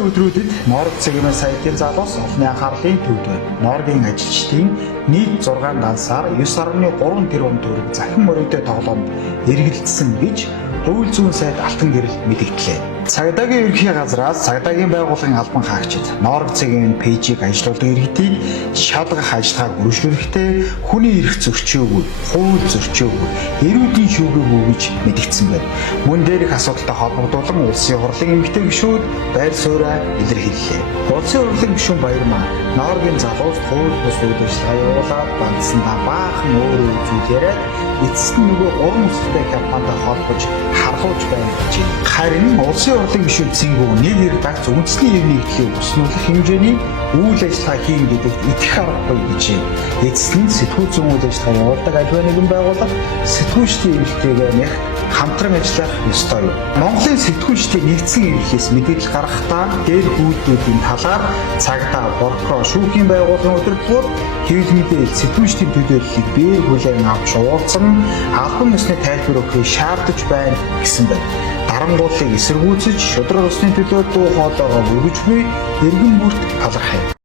Сарын өдрүүдэд Норвег цэгийн сайтын залуус олонний анхаарлын төвд байна. Норвегийн ажилчдын нийт 6 дансаар 9.3 тэрбум төгрөг захин мөрөөдөө тоглоонд эргэлдсэн гэж Хувийн зүйн сайд Алтан гэрэл мэдгдлээ. Цагдаагийн ерөнхий газраас цагдаагийн байгууллагын албан хаагчид Норвег цэгийн пэйжийг ажилуулдаг иргэдийг шалгах ажиллагааг үргэлжлүүлэхдээ хүний эрх зөрчөөгүй, хууль зөрчөөгүй, эрүүдийн шүүгээгүй гэж мэдгдсэн байна. Мөн дээрх асуудалтай холбогдуулан улсын хурлын эмэгтэй гишүүд байр сууриа илэрхийллээ. Улсын хурлын гишүүн Баярмаа Норвегийн залуус хууль бус үйл ажиллагаа явуулаад бандсандаа баахан өөрөө үзүүлээрээ эцэст нь нөгөө 3 өсөлттэй компанитай холбож харлууж байна гэж. Харин улсын хурлын гишүүн Цэнгүү нэг эрг дагц үндэсний эрх нэгдлийг өснүүлэх хэмжээний үйл ажиллагаа хийн гэдэгт итгэх аргагүй гэж. Эцэст нь сэтгүүл зүйн үйл ажиллагаа явуулдаг аливаа нэгэн байгууллага сэтгүүлчдийн эрхтэйгээ нэх хамтран ажиллах ёстой юм. Монголын сэтгүүлчдийн нэгдсэн эрхээс мэдээлэл гаргахдаа дээр хүүдүүдийн талаар цагдаа, прокурор, шүүхийн байгууллагын өдөртгөр хэвлэл мэдээлэл сэтгүүлчдийн төлөөллийг биеэр хүлээн авч уулзсан албан ёсны тайлбар өгөхийг шаардаж байна гэсэн байна. Дарангууллыг эсэргүүцэж шудраг ёсны төлөө дуу хоолойгоо өргөж буй эргэн бүрт талархав.